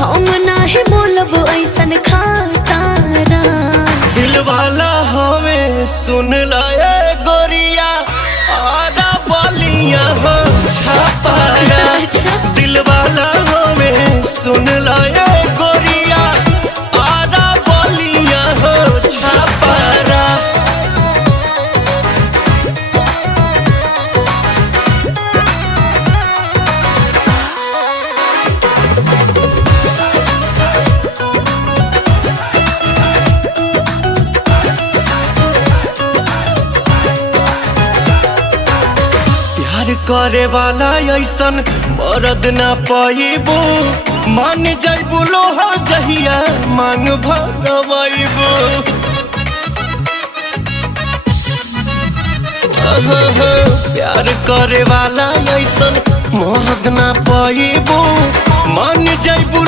हम नाही बोलब ऐसन खातारा। दिल वाला हमें सुन लाए गोरिया आधा बलिया हो छापारा। दिल वाला हमें सुन लाए गोरिया आधा बलिया हो छापारा। प्यार करे वाला ऐसन मरद ना पाइबो। मान जाइबो लोहा जहिया मांग भगवाइबो। प्यार करे वाला ऐसन मरद ना पाइबो। मान जाइबो।